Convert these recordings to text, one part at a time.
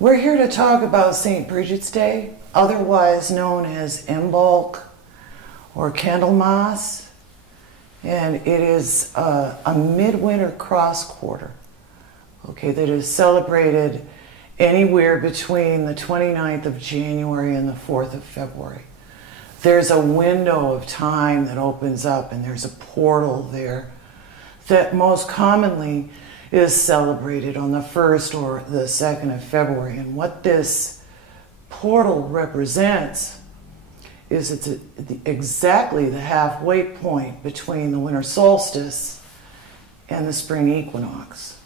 We're here to talk about St. Brigid's Day, otherwise known as Imbolc or Candlemas, and it is a midwinter cross-quarter, okay, that is celebrated anywhere between the 29th of January and the 4th of February. There's a window of time that opens up, and there's a portal there that most commonly is celebrated on the 1st or the 2nd of February. And what this portal represents is it's exactly the halfway point between the winter solstice and the spring equinox.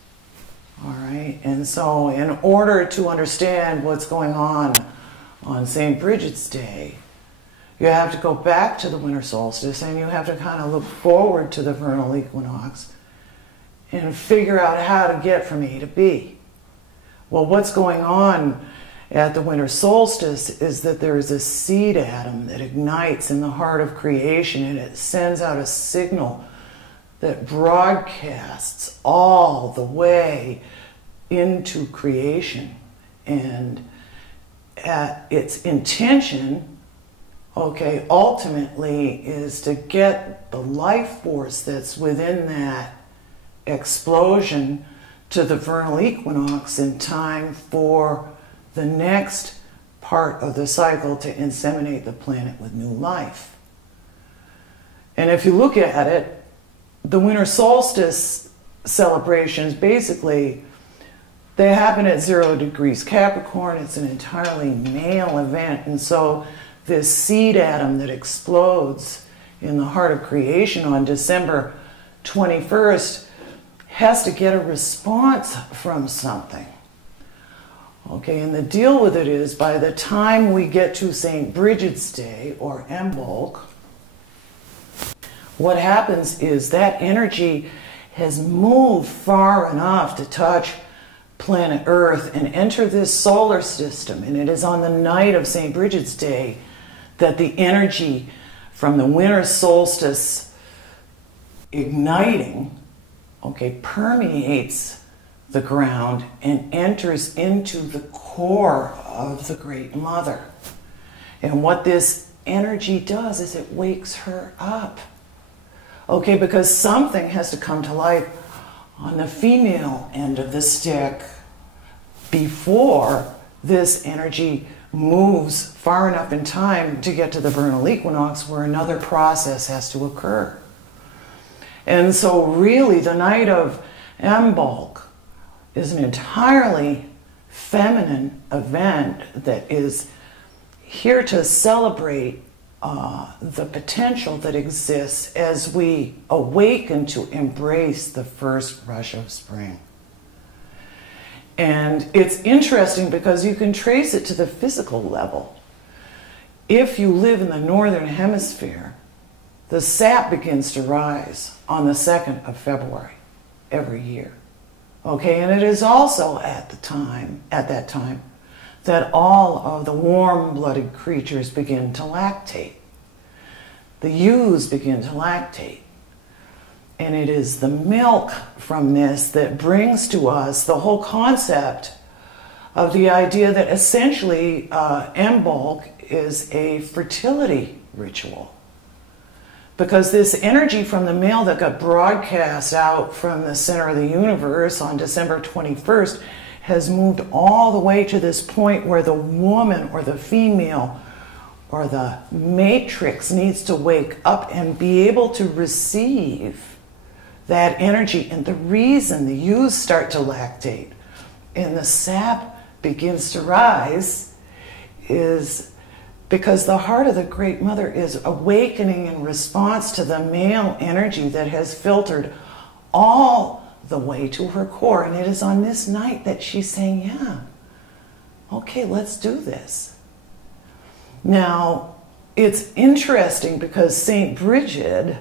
All right, and so in order to understand what's going on St. Brigid's Day, you have to go back to the winter solstice, and you have to kind of look forward to the vernal equinox and figure out how to get from A to B. Well, what's going on at the winter solstice is that there is a seed atom that ignites in the heart of creation, and it sends out a signal that broadcasts all the way into creation. And its intention, okay, ultimately is to get the life force that's within that explosion to the vernal equinox in time for the next part of the cycle to inseminate the planet with new life. And if you look at it, the winter solstice celebrations, basically, they happen at 0 degrees Capricorn. It's an entirely male event, and so this seed atom that explodes in the heart of creation on December 21st has to get a response from something. Okay, and the deal with it is, by the time we get to St. Brigid's Day, or Imbolc, what happens is that energy has moved far enough to touch planet Earth and enter this solar system. And it is on the night of St. Brigid's Day that the energy from the winter solstice igniting, okay, permeates the ground and enters into the core of the Great Mother. And what this energy does is it wakes her up. Okay, because something has to come to life on the female end of the stick before this energy moves far enough in time to get to the vernal equinox, where another process has to occur. And so really the night of Imbolc is an entirely feminine event that is here to celebrate the potential that exists as we awaken to embrace the first rush of spring. And it's interesting because you can trace it to the physical level. If you live in the northern hemisphere, the sap begins to rise on the 2nd of February every year. Okay, and it is also at that time that all of the warm-blooded creatures begin to lactate. The ewes begin to lactate. And it is the milk from this that brings to us the whole concept of the idea that essentially Imbolc is a fertility ritual. Because this energy from the male that got broadcast out from the center of the universe on December 21st has moved all the way to this point where the woman or the female or the matrix needs to wake up and be able to receive that energy. And the reason the ewes start to lactate and the sap begins to rise is because the heart of the Great Mother is awakening in response to the male energy that has filtered all the way to her core. And it is on this night that she's saying, yeah, okay, let's do this. Now, it's interesting because St. Brigid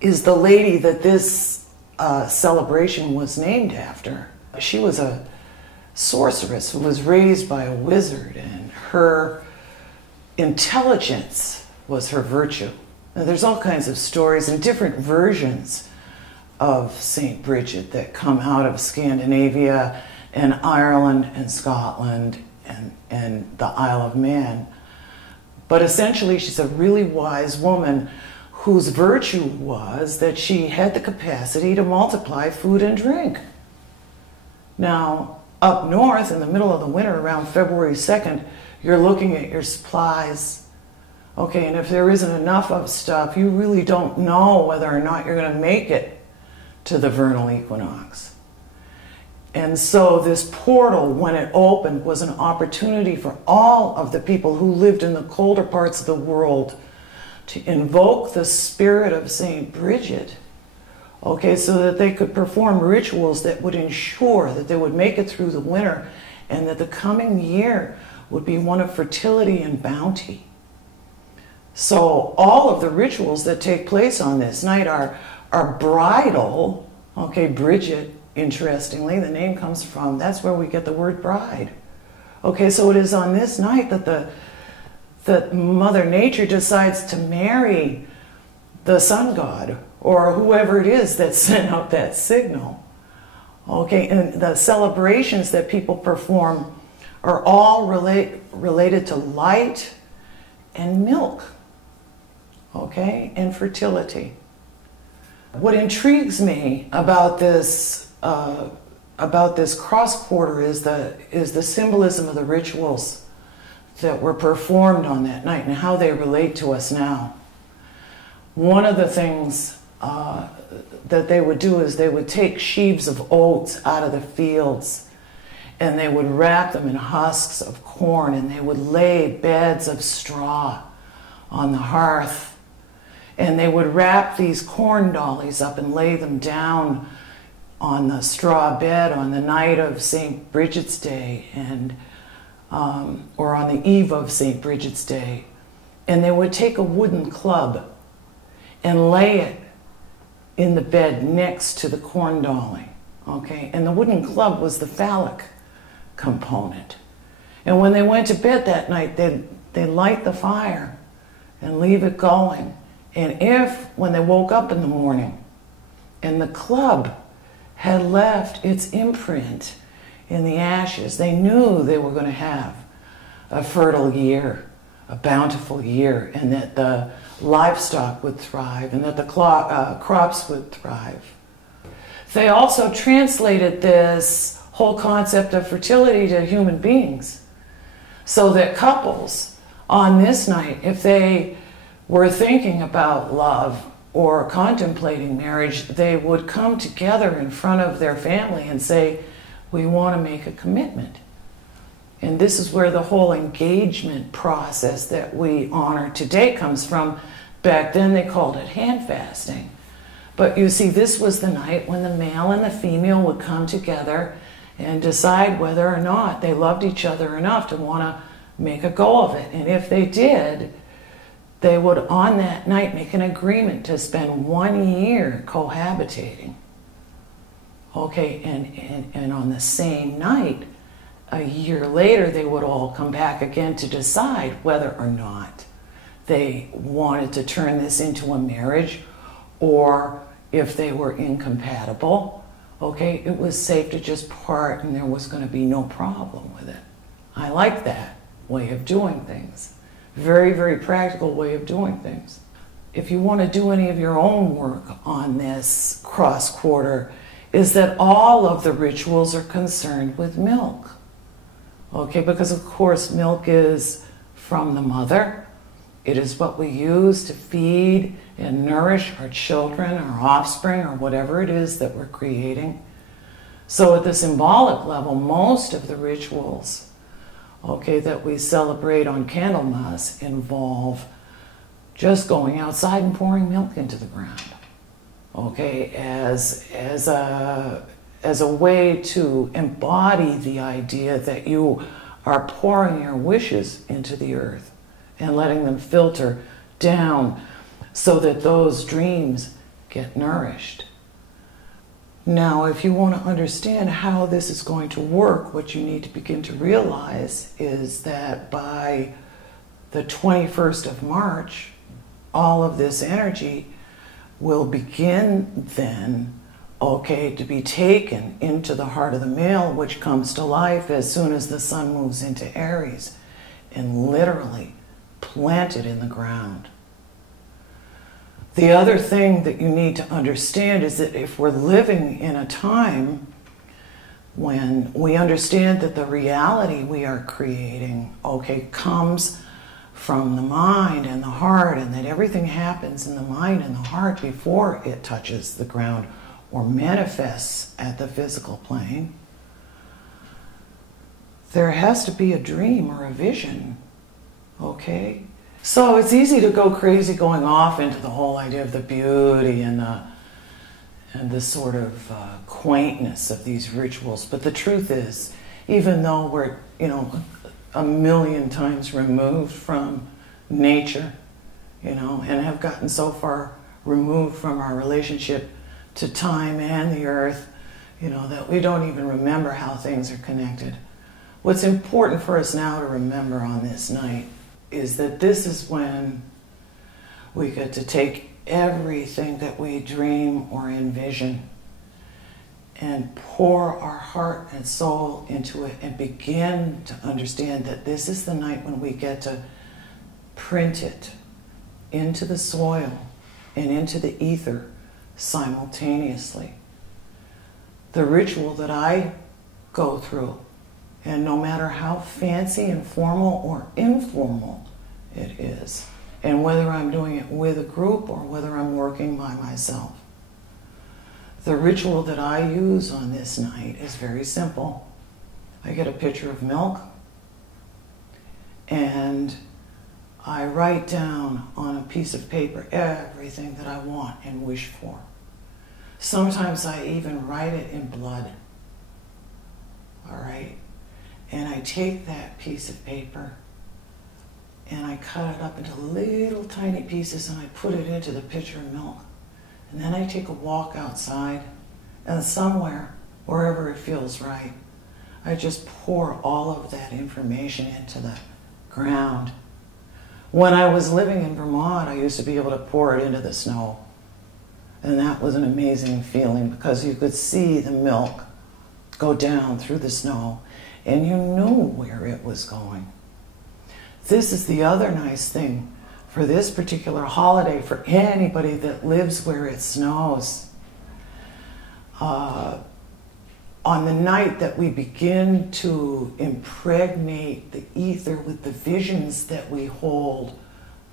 is the lady that this celebration was named after. She was a sorceress who was raised by a wizard, and her intelligence was her virtue. Now, there's all kinds of stories and different versions of St. Brigid that come out of Scandinavia and Ireland and Scotland and the Isle of Man. But essentially, she's a really wise woman whose virtue was that she had the capacity to multiply food and drink. Now, up north in the middle of the winter, around February 2nd, you're looking at your supplies. Okay, and if there isn't enough of stuff, you really don't know whether or not you're going to make it to the vernal equinox. And so this portal, when it opened, was an opportunity for all of the people who lived in the colder parts of the world to invoke the spirit of Saint Brigid, okay, so that they could perform rituals that would ensure that they would make it through the winter and that the coming year would be one of fertility and bounty. So all of the rituals that take place on this night are bridal, okay, Brigid, interestingly, the name comes from, that's where we get the word bride. Okay, so it is on this night that Mother Nature decides to marry the sun god or whoever it is that sent out that signal. Okay, and the celebrations that people perform are all related to light and milk, okay, and fertility. What intrigues me about this cross quarter is the symbolism of the rituals that were performed on that night and how they relate to us now. One of the things that they would do is they would take sheaves of oats out of the fields and they would wrap them in husks of corn and they would lay beds of straw on the hearth and they would wrap these corn dollies up and lay them down on the straw bed on the night of St. Brigid's Day and or on the eve of St. Brigid's Day, and they would take a wooden club and lay it in the bed next to the corn dolly, okay? And the wooden club was the phallic component. And when they went to bed that night, they'd light the fire and leave it going. And if, when they woke up in the morning, and the club had left its imprint in the ashes, they knew they were going to have a fertile year, a bountiful year, and that the livestock would thrive and that the crops would thrive. They also translated this whole concept of fertility to human beings, so that couples on this night, if they were thinking about love or contemplating marriage, they would come together in front of their family and say, we want to make a commitment. And this is where the whole engagement process that we honor today comes from. Back then they called it hand fasting. But you see, this was the night when the male and the female would come together and decide whether or not they loved each other enough to want to make a go of it. And if they did, they would on that night make an agreement to spend 1 year cohabitating. Okay, and on the same night, a year later, they would all come back again to decide whether or not they wanted to turn this into a marriage, or if they were incompatible, okay, it was safe to just part and there was going to be no problem with it. I like that way of doing things. Very, very practical way of doing things. If you want to do any of your own work on this cross quarter, is that all of the rituals are concerned with milk. Okay, because of course milk is from the mother. It is what we use to feed and nourish our children, our offspring, or whatever it is that we're creating. So at the symbolic level, most of the rituals, okay, that we celebrate on Candlemas involve just going outside and pouring milk into the ground. Okay, as a way to embody the idea that you are pouring your wishes into the earth and letting them filter down so that those dreams get nourished. Now, if you want to understand how this is going to work, what you need to begin to realize is that by the 21st of March, all of this energy will begin then okay, to be taken into the heart of the male, which comes to life as soon as the sun moves into Aries, and literally planted in the ground. The other thing that you need to understand is that if we're living in a time when we understand that the reality we are creating, okay, comes from the mind and the heart, and that everything happens in the mind and the heart before it touches the ground or manifests at the physical plane, there has to be a dream or a vision, okay? So it's easy to go crazy going off into the whole idea of the beauty and the sort of quaintness of these rituals. But the truth is, even though we're, a million times removed from nature, and have gotten so far removed from our relationship to time and the earth, that we don't even remember how things are connected. What's important for us now to remember on this night is that this is when we get to take everything that we dream or envision and pour our heart and soul into it and begin to understand that this is the night when we get to print it into the soil and into the ether simultaneously. The ritual that I go through, and no matter how fancy and formal or informal it is, and whether I'm doing it with a group or whether I'm working by myself, the ritual that I use on this night is very simple. I get a pitcher of milk and I write down on a piece of paper everything that I want and wish for. Sometimes I even write it in blood. All right? And I take that piece of paper and I cut it up into little tiny pieces and I put it into the pitcher of milk. And then I take a walk outside, and somewhere, wherever it feels right, I just pour all of that information into the ground. When I was living in Vermont, I used to be able to pour it into the snow. And that was an amazing feeling because you could see the milk go down through the snow and you knew where it was going. This is the other nice thing for this particular holiday, for anybody that lives where it snows. On the night that we begin to impregnate the ether with the visions that we hold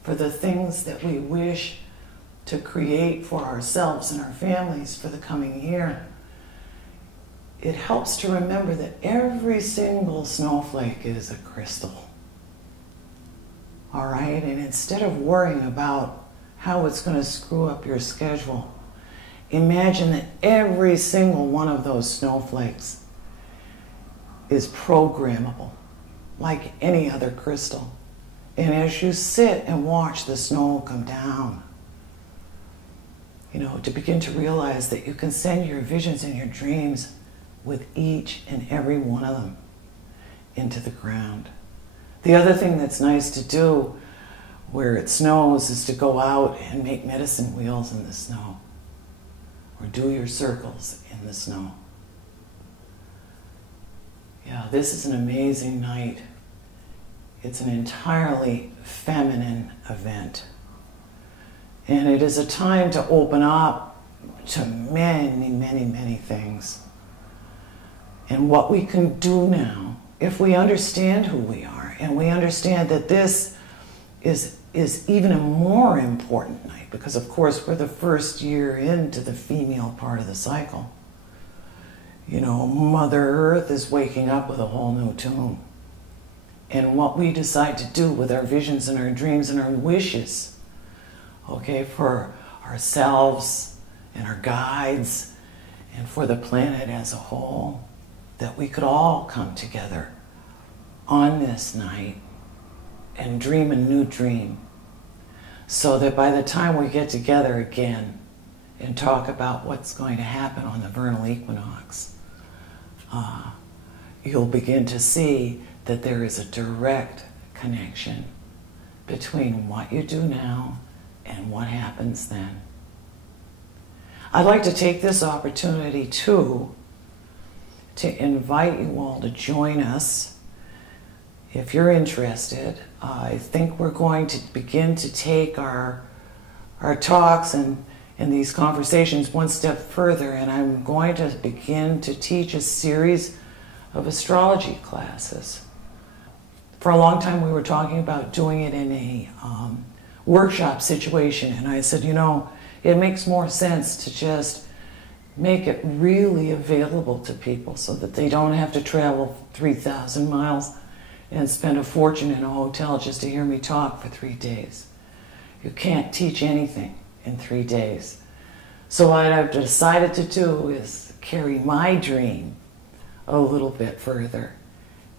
for the things that we wish to create for ourselves and our families for the coming year, it helps to remember that every single snowflake is a crystal. All right, and instead of worrying about how it's going to screw up your schedule, imagine that every single one of those snowflakes is programmable, like any other crystal. And as you sit and watch the snow come down, to begin to realize that you can send your visions and your dreams with each and every one of them into the ground. The other thing that's nice to do where it snows is to go out and make medicine wheels in the snow or do your circles in the snow. Yeah, this is an amazing night. It's an entirely feminine event. And it is a time to open up to many, many, many things. And what we can do now, if we understand who we are, and we understand that this is even a more important night, because of course we're the first year into the female part of the cycle. Mother Earth is waking up with a whole new tune. And what we decide to do with our visions and our dreams and our wishes, okay, for ourselves and our guides and for the planet as a whole, that we could all come together on this night and dream a new dream, so that by the time we get together again and talk about what's going to happen on the vernal equinox, you'll begin to see that there is a direct connection between what you do now and what happens then. I'd like to take this opportunity too to invite you all to join us if you're interested. I think we're going to begin to take our talks and these conversations one step further, and I'm going to begin to teach a series of astrology classes. For a long time we were talking about doing it in a workshop situation, and I said, you know, it makes more sense to just make it really available to people so that they don't have to travel 3,000 miles and spend a fortune in a hotel just to hear me talk for 3 days. You can't teach anything in 3 days. So what I've decided to do is carry my dream a little bit further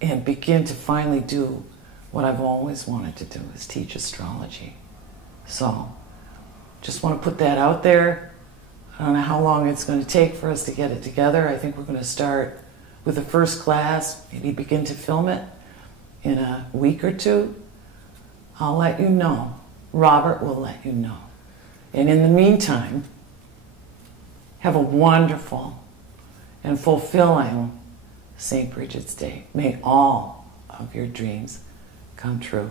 and begin to finally do what I've always wanted to do, is teach astrology. So just want to put that out there. I don't know how long it's going to take for us to get it together. I think we're going to start with the first class, maybe begin to film it in a week or two. I'll let you know. Robert will let you know. And in the meantime, have a wonderful and fulfilling St. Brigid's Day. May all of your dreams come true.